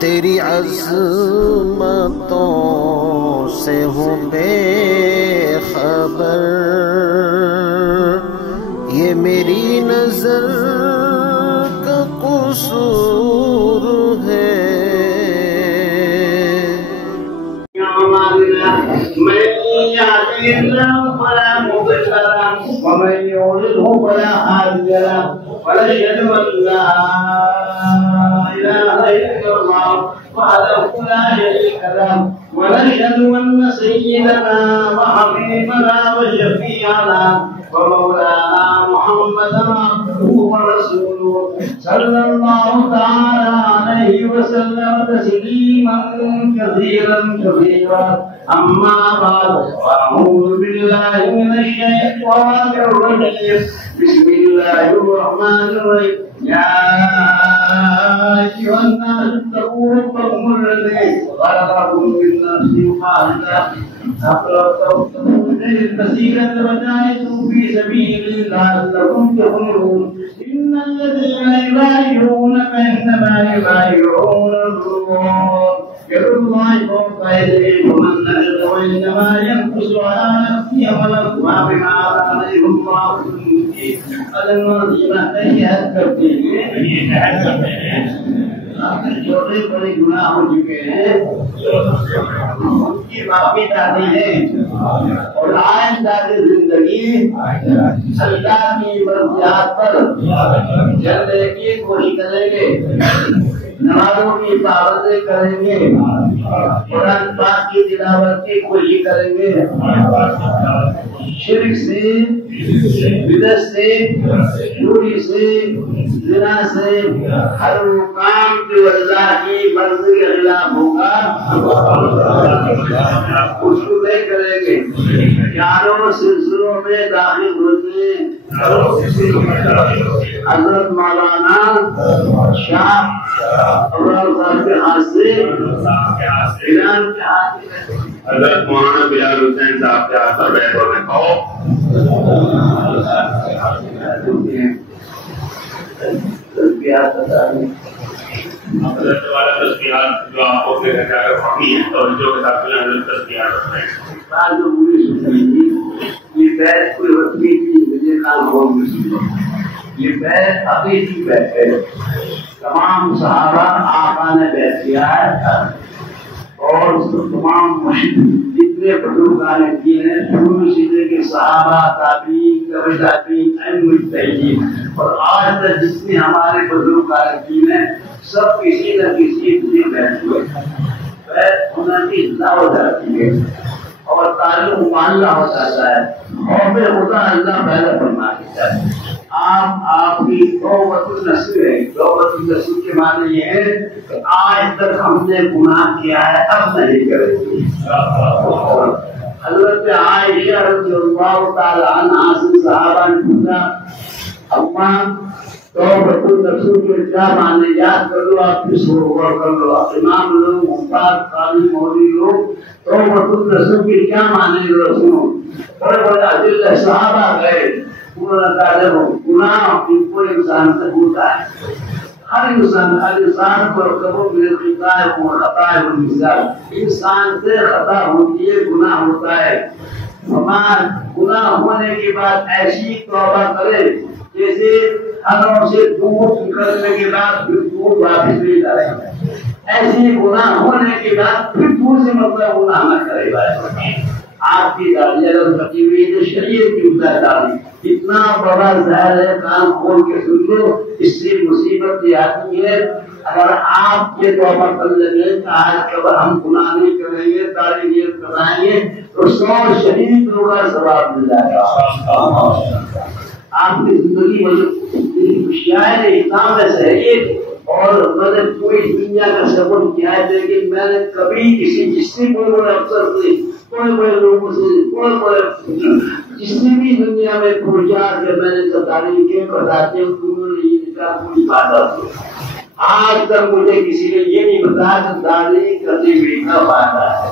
تیری عظمتوں سے ہوں بے خبر، یہ میری نظر کا قصور ہے۔ من يهده الله فلا مضل له ومن يضلله فلا هادي له، ونشهد ان لا اله الا الله وحده لا شريك له، ونشهد ان سيدنا وحبيبنا وشفيعنا ومولانا محمدا عبده ورسوله صلى الله تعالى عليه وسلم تسليما كثيرا كثيرا. أما بعد، أعوذ بالله من الشيطان الرجيم. بسم الله الرحمن الرحيم. يا أيها الناس اتقوا ربكم الذي خلقكم من نفس واحدة وخلق كثيرا وجاهدوا في سبيل الله لعلكم تفلحون. إن الذين يبايعونك إنما يبايعون الله يد الله فوق أيديهم ومن نكث وإنما ينكث على نفسه ولكم بما عليه الله چھوٹے بڑے گناہ ہو چکے ہیں، ان کی معافی چاہتے ہیں اور آئندہ کی زندگی اللہ کی مرضیات پر چلنے کی کوشش کریں گے، نمازوں کی پابندی کریں گے، قرآن پاک کی تلاوت کی کوشش کریں گے، شرک سے، بدعت سے، چوری سے، زنا سے، ہر وہ کام جو اللہ کی مرضی کے خلاف ہوگا اس کو نہیں کریں گے۔ چاروں سلسلوں میں داخل ہوتے ہیں حضرت مولانا شاہ ابرار صاحب کے ہاتھ سے، بلال کے ہاتھ سے، حضرت مولانا بلال حسین صاحب کے ہاتھ پر بیٹھو میں کہو تسبیحات بتائیں۔ حضرت والا تسبیحات جو آپ کو دیکھا جا کر پڑھنی ہے اور جو کے ساتھ میں حضرت تسبیحات بتائیں۔ بات جو پوری سنی تھی، یہ بیت کوئی رسمی تھی، مجھے خان ہو گئی، یہ بیت حقیقی بیت ہے۔ تمام صحابہ آقا نے بیت کیا ہے اور تمام جتنے بزرگان دین ہیں شروع سے لے کے صحابہ، تابعین، تبع تابعین، مجتہدین اور آج تک جتنے ہمارے بزرگان دین ہیں سب کسی نہ کسی سے بیٹھ ہوئے۔ بیت ہونا کی اطلاع ہو جاتی ہے اور تعلق معاملہ ہو جاتا ہے اور پھر خدا اللہ پیدا فرما دیتا ہے۔ آپ کی توبۃ النصوح ہے۔ توبۃ النصوح کے معنی یہ ہے کہ آج تک ہم نے گناہ کیا ہے اب نہیں کریں گے۔ حضرت عائشہ رضی اللہ تعالی عنہا سے صحابہ نے پوچھا، اماں توبۃ النصوح کے کیا معنی یاد کر لو، آپ کس غور کر لو، امام لوگ، مختار، قاضی، مولوی لوگ توبۃ النصوح کے کیا معنی سنو۔ بڑے بڑے عجیب صحابہ گئے، انہوں نے کہا دیکھو گناہ کوئی انسان سے ہوتا ہے، ہر انسان پر کبھی بھی خطا ہے وہ خطا ہے وہ مثال انسان سے خطا ہوتی ہے، گناہ ہوتا ہے۔ ہمارا گناہ ہونے کے بعد ایسی توبہ کرے جیسے ہنوں سے دودھ نکلنے کے بعد پھر دودھ واپس لے جائے، ایسی گناہ ہونے کے بعد پھر دوسرے مطلب گناہ نہ کرے۔ آپ کی داڑھی اگر بچی ہوئی ہے شریعت کی داڑھی اتنا بڑا زہر ہے، کان کھول کے سن لو، اس سے مصیبت یہ آتی ہے اگر آپ یہ توبہ کر لیں گے کہ آج کب ہم گناہ نہیں کریں گے، داڑھی نیت کرائیں گے تو 100 شہیدوں کا ثواب مل جائے گا۔ آپ کی زندگی میں شاید احکام ہے اور میں نے پوری دنیا کا سفر کیا ہے لیکن میں نے کبھی کسی جس سے کوئی بڑے افسر سے، کوئی بڑے لوگوں سے، کوئی بڑے جس نے بھی دنیا میں پہنچا کہ میں نے تعلیم کے بتاتے ہیں انہوں نے یہ نکاح کوئی بات ہے۔ آج تک مجھے کسی نے یہ نہیں بتایا کہ داڑھی کرنے میں کا فائدہ ہے،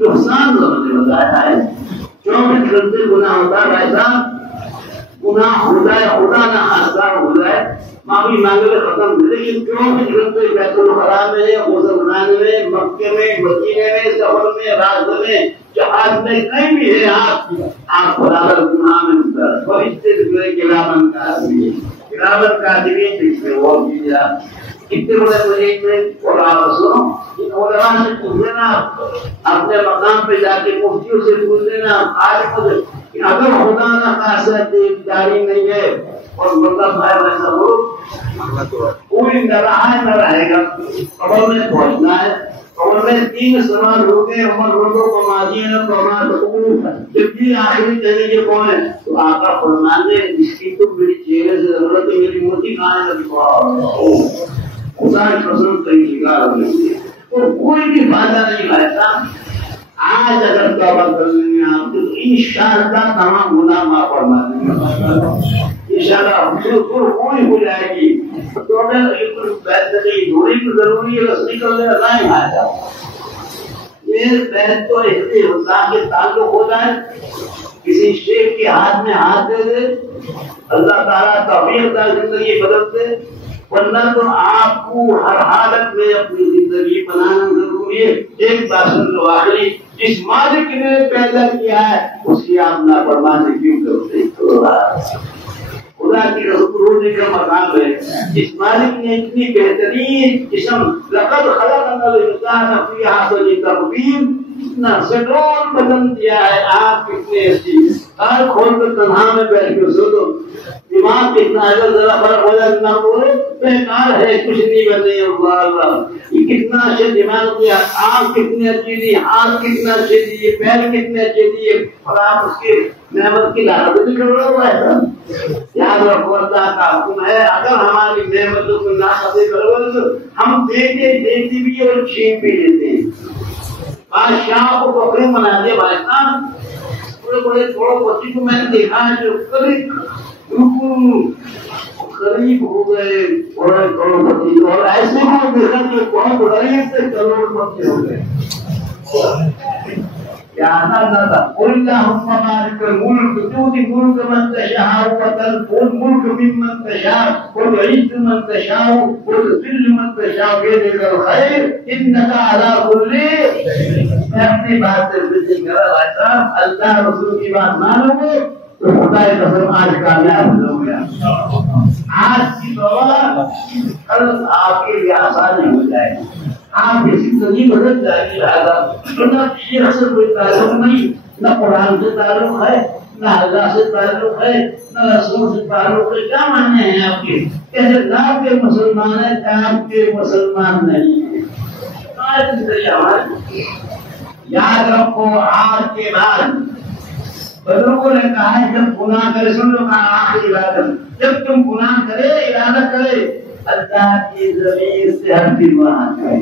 نقصان لوگوں نے بتایا ہے۔ جو بھی کرتے گناہ ہوتا ہے ایسا گناہ ہو جائے خدا نہ خاصا ہو جائے معافی مانگے ختم ہو لیکن کیوں کہ بیت الخلا میں مسلمان میں مکے میں مدینے میں سفر میں راستے میں جہاد میں کہیں بھی ہے آپ برابر گناہ میں فرشتے سے کلامن کاتبین جس میں وہ کیا کتنے بڑے مریض میں اور آپ سنو علماء سے پوچھ لینا اپنے مقام پہ جا کے مفتیوں سے پوچھ لینا عالموں سے کہ اگر خدا نہ خاصا جاری نہیں ہے اور مطلب ہے ویسا ہو کوئی نہ رہا ہے نہ رہے گا قبر میں پہنچنا ہے قبر میں 3 سوال ہو گئے عمر روزوں کو ماضی ہے جب بھی آخری کہنے کے کون ہے تو آقا فرمانے جس کی تو میری چہرے سے ضرورت ہے میری موتی کھانے لگی خدا قسم کہیں شکار نہیں ہے تو کوئی بھی فائدہ نہیں رہتا آج اگر توبہ کر لیں گے آپ تو انشاءاللہ تمام گناہ معاف فرما دیں گے انشاءاللہ کوئی ہو جائے گی تو دھوڑی کی ضروری ہے رس نکلنے نہیں آتا یہ بیت تو اللہ کے تعلق ہو جائے کسی شیخ کے ہاتھ میں ہاتھ دے دے اللہ تعالیٰ توفیق دے زندگی بدل دے ورنہ تو آپ کو ہر حالت میں اپنی زندگی بنانا ضروری ہے ایک بات سن لو آخری جس مالک نے پیدا کیا ہے اس کی آپ نافرمانی کیوں کرتے خدا کی روزی کا مقام ہے اس مالک نے اتنی بہترین قسم لقد خلقنا الانسان فی احسن تقویم اتنا سٹرون بدن دیا ہے آپ کتنے اچھی کار کھول کر تنہا میں بیٹھ کے سو دو دماغ کتنا اگر ذرا فرق ہو جائے نہ بولے بیکار ہے کچھ نہیں بنے اللہ اللہ یہ کتنا اچھے دماغ دیا آنکھ کتنے اچھی دی ہاتھ کتنا اچھے دیے پیر کتنے اچھے دیے اور آپ اس کی نعمت کی لاحت بھی کر رہا ہوا ہے یاد رکھو اللہ کا حکم ہے اگر ہماری نعمتوں کو ناقص کرو تو ہم دیتے بھی اور چھین بھی لیتے ہیں بادشاہ کو بکرے بنا دے بھائی صاحب بڑے بڑے تھوڑے بچی کو میں نے دیکھا ہے جو غریب ہو گئے بڑے کروڑپتی اور ایسے کو دیکھا کہ بہت غریب سے کروڑپتی ہو گئے یا نہ تھا اللهم مالك الملك تؤتي الملك من تشاء وتنزع الملك ممن تشاء وتعز من تشاء وتذل من تشاء بيدك الخير انك على كل شيء میں اپنی بات سے ذکر کر رہا ہوں اللہ رسول کی بات مانو گے تو خدا کی قسم آج کامیاب ہو گیا آج کی دعا کل آپ کے لیے آسان ہو جائے گی آپ کی زندگی بدل جائے گی نہ شیخ سے کوئی تعلق نہیں نہ قرآن سے تعلق ہے نہ اللہ سے تعلق ہے نہ رسول سے تعلق ہے کیا ماننے ہیں آپ کے کہتے آپ کے مسلمان ہیں آپ کے مسلمان نہیں ہیں یاد رکھو آج کے بعد بزرگوں نے کہا ہے جب گناہ کرے سن لو کہا آخری بات جب تم گناہ کرے ارادہ کرے اللہ کی زمین سے ہر دن وہاں کرے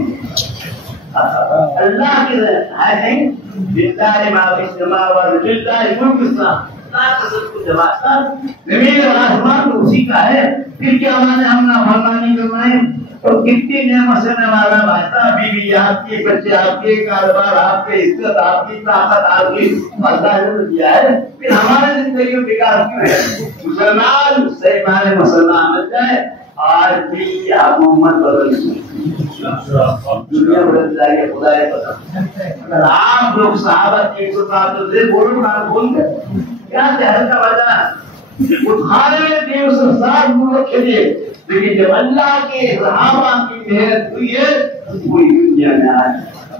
اللہ کی ہے نہیں للہ ما فی السماوات للہ ملک السماوات اللہ کا سب کچھ جماعتا زمین اور آسمان تو اسی کا ہے پھر کیا مانے ہم نافرمانی کرنا ہے اور کتنی نعمت سے نوازا بھائی بیوی آپ کی بچے آپ کے کاروبار آپ کے عزت آپ کی طاقت آپ کی اللہ نے دیا ہے پھر ہمارے زندگی میں بگاڑ کیوں ہے مسلمان صحیح معنی مسلمان بن جائے آج بھی آپ محمد بدل دنیا بدل جائے گی خدا ہے پتہ اگر آپ لوگ صحابہ 300 سے بولو نہ بول گئے کیا جہل کا وجہ اس خانے میں 360 ملک کے لیے لیکن جب اللہ کے صحابہ کی محنت ہوئی ہے پوری دنیا میں آج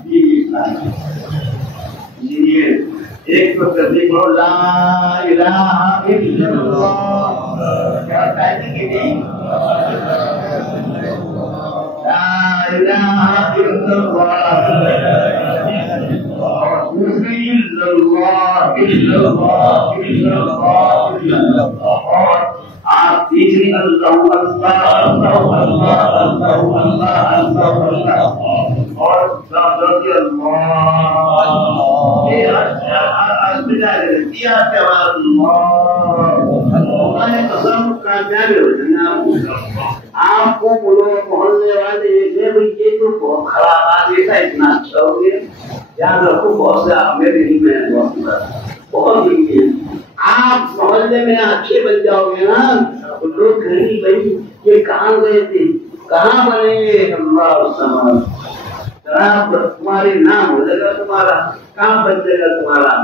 یہ اسلام اسی لیے ایک تو تصدیق کرو لا الہ الا اللہ کیا کہتے کہ نہیں لا الہ الا اللہ آپ تیسری اللہ اللہ اللہ اللہ اللہ اللہ اور رضی اللہ دیا قسم کامیابی ہو جائے آپ کو محلے والے یہ تو بہت خراب آدمی تھا اتنا اچھا ہو گیا یاد رکھو بہت سے میرے ہی میں بہت ہی آپ محلے میں اچھے بن جاؤ گے نا تو لوگ کہیں بھائی یہ کہاں گئے تھے کہاں بنے گے اللہ جناب تمہارے نام ہو جائے گا تمہارا کام بن جائے گا تمہارا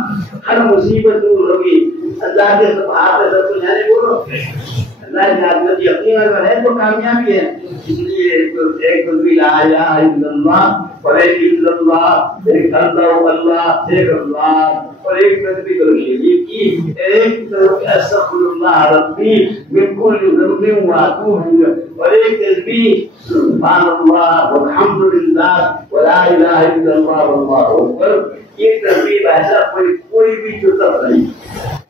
ہر مصیبت دور ہوگی اللہ کے سب ہاتھ ہے سب کچھ بولو اللہ کی عظمت یقین اگر ہے تو کامیابی ہے اس لیے ایک بھی لا الہ الا اللہ اور ایک الا اللہ ایک اللہ اللہ ایک اللہ اور ایک تسبیح کرو شریف کی ایک استغفر اللہ ربی من کل ذنب واتوب اور ایک تسبیح سبحان اللہ والحمد للہ ولا الہ الا اللہ واللہ اکبر یہ تسبیح ایسا کوئی بھی جزء نہیں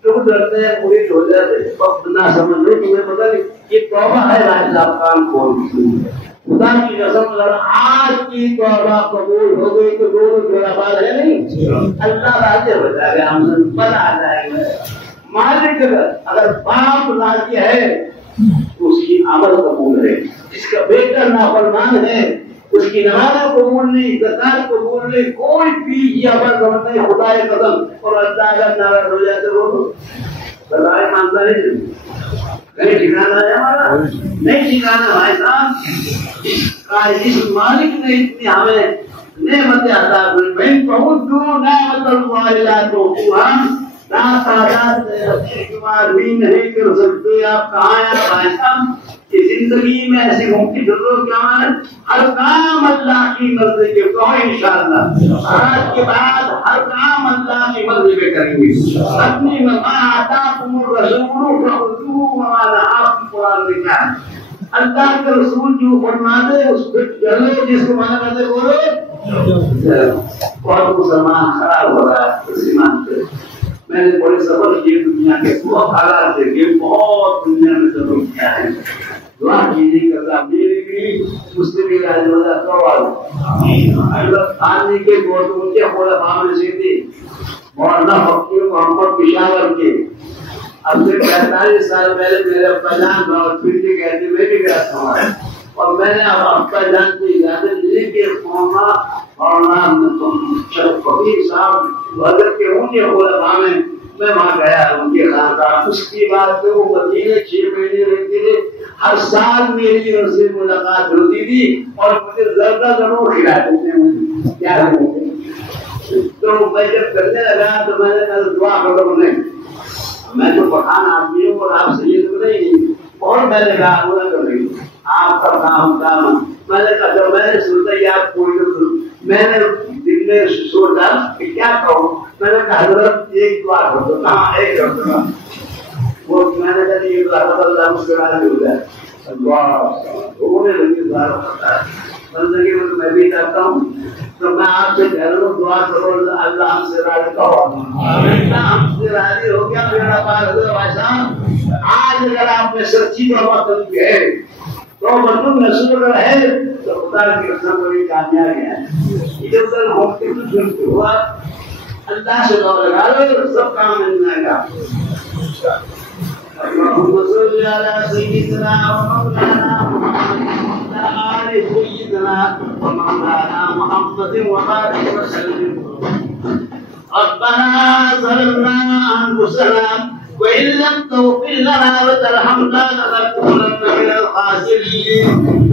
جو ڈرتے ہیں پوری ہو جاتے وقت نہ سمجھ لو تمہیں پتہ نہیں یہ توبہ ہے راج صاحب کام کھول خدا کی قسم اگر آج کی توبہ قبول ہو گئی تو دونوں جوڑا بال ہے نہیں اللہ راضی ہو جائے گا ہم سے بنا آ جائے گا مالک اگر باپ راضی ہے تو اس کی عمل قبول ہے جس کا بیٹا نافرمان ہے اس کی نماز قبول نہیں زکات قبول نہیں کوئی بھی یہ عمل کرتا ہے خدا کے قدم اور اللہ اگر ناراض ہو جائے تو وہ اللہ مانتا ہے کہیں ٹھکانا ہے ہمارا نہیں ٹھکانا بھائی صاحب اس مالک نے اتنی ہمیں نعمتیں عطا کی میں بہت دور نعمت اللہ تو ہم تعداد شمار بھی نہیں کر سکتے آپ کہاں ہیں بھائی صاحب کہ زندگی میں ایسی ممکن ضرورت کیا ہے ہر کام اللہ کی مرضی کے کہو انشاءاللہ آج کے بعد ہر کام اللہ کی مرضی پہ کریں گے اپنی ما آتاکم الرسول فخذوه وما نهاكم قرآن میں کیا ہے اللہ کے رسول جو فرماتے اس پہ چلو جس کو مانا کرتے بولو بہت مسلمان خراب ہو رہا ہے اسی مانتے میں نے بڑے سفر کیے دنیا کے بہت حالات دیکھے بہت دنیا میں سفر کیا ہے دعا کیجیے کرتا میری بھی مسلم راجوزہ سوال اللہ خانی کے گوتوں کے خلفاء میں سے تھے مولانا فقیر محمد پشاور کے اب سے 45 سال پہلے میرے ابا جان بہت پھر کے کہتے میں بھی گیا تھا اور میں نے اب ابا جان کو اجازت دی کہ مولانا فقیر صاحب حضرت کے اونچے خلفاء میں وہاں گیا ان کے خاندان اس کی بات پہ وہ مدینے 6 مہینے رہتے تھے ہر سال میری ان سے ملاقات ہوتی تھی اور مجھے زردہ ضرور کھلاتے تھے کیا تو میں جب کرنے لگا تو میں نے کہا دعا کرو نہیں میں تو پٹھان آدمی ہوں اور آپ سے یہ تو نہیں اور میں نے کہا وہ نہ کر رہی آپ کا کام میں نے کہا جب میں نے سوچا یہ آپ کوئی میں نے دل میں سوچا کہ کیا کہوں میں نے کہا حضرت ایک دعا کر دو کہاں ایک کر دو وہ میں نے کہا یہ دعا کر اللہ مسکرانے ہو جائے اللہ نے لگی دعا کرتا ہے زندگی میں میں بھی کرتا ہوں تو میں آپ سے کہہ رہا ہوں دعا کرو اللہ ہم سے راضی کہو ہم سے راضی ہو گیا میرا بات بھائی صاحب آج اگر آپ نے سچی توبہ کر کے تو مطلب نصر ہے تو خدا کی قسم بڑی کامیابی ہے ادھر ادھر ہوتے تو سنتے ہوا اللہ سے دعا لگا لو سب کام مل جائے گا اللهم صل على سيدنا ومولانا محمد وعلى آل سيدنا ومولانا محمد وبارك وسلم ربنا ظلمنا أنفسنا وإن لم تغفر لنا وترحمنا لنكونن من الخاسرين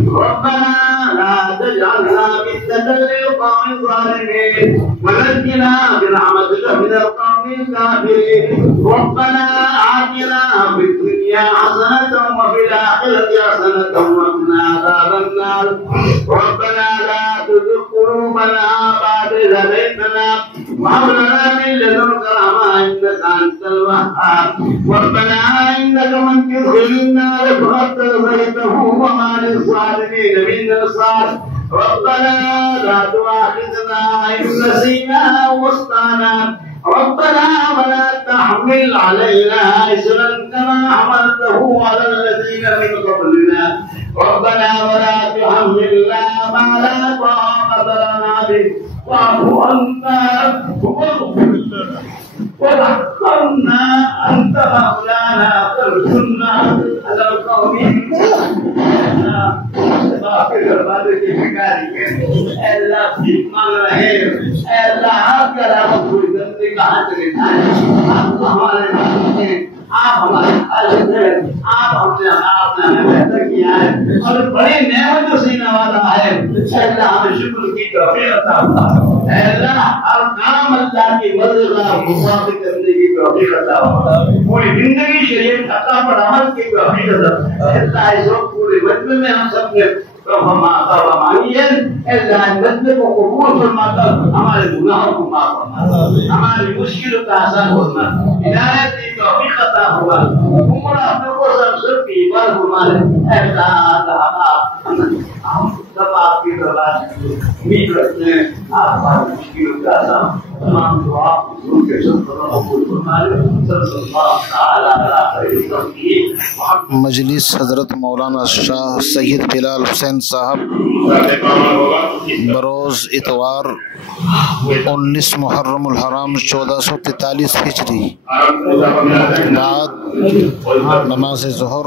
ربنا لا تجعلنا فتنة للقوم الظالمين ونجنا برحمتك من القوم الكافرين ربنا آتنا في الدنيا حسنة وفي الآخرة حسنة وقنا عذاب النار ربنا لا تزغ قلوبنا بعد إذ هديتنا وهب لنا من لدنك رحمة إنك أنت الوهاب ربنا إنك من تدخل النار فقد تغفرته وما للظالمين من أنصار ربنا لا تؤاخذنا إن نسينا أو أخطأنا ربنا ولا تحمل علينا إصرا كما حملته على الذين من قبلنا ربنا ولا تحملنا ما لا طاقة لنا به واعف عنا واغفر لنا وارحمنا أنت مولانا فانصرنا على القوم اللہ بھیک مانگ رہے ہیں اللہ آپ کا رحمت کوئی زندگی کہاں چلے جائیں، آپ ہمارے پاس ہیں، آپ ہمارے خالق ہیں، آپ آپ نے ہمیں بہتر کیا ہے اور بڑی نعمتوں سے نوازا ہے۔ اللہ ہمیں شکر کی توفیق عطا فرما، اے اللہ ہر کام اللہ کی مرضی کا مطابق کرنے کی توفیق عطا فرما، پوری زندگی شریعت عطا پر عمل کی توفیق عطا فرما۔ اللہ اس وقت پورے مجمع میں ہم سب نے اللہ بندے کو قبول فرماتا، ہمارے گناہوں کو معاف فرما، ہماری مشکلوں کا آسان فرما، ہدایت کی توفیق عطا فرما، گمراہ فرقوں سے ہم سب کی حفاظت فرما۔ اے اللہ ہم سب آپ کی دربار سے امید رکھتے ہیں، آپ ہماری مشکلوں کا آسان تمام دعا حضور کے سب قبول فرما لے۔ صلی اللہ تعالی علیہ وسلم۔ مجلس حضرت مولانا شاہ سید بلال حسین صاحب بروز اتوار 19 محرم الحرام 1443 ہجری بعد نماز ظہر